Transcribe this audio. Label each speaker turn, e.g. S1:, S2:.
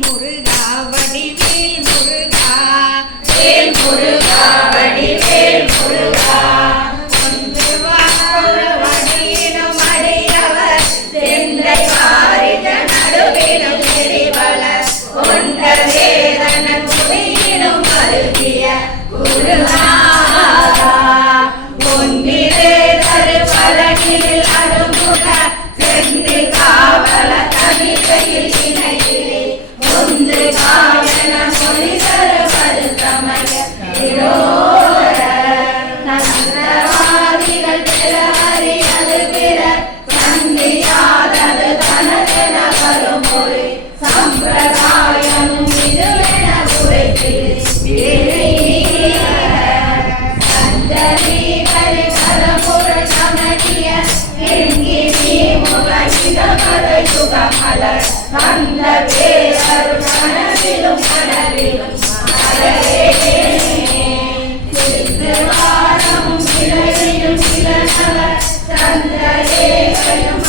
S1: முருகா வடிவேல் முருகா.
S2: சிதம்பரை சுகமலர் சிலையும் சில தந்தையும்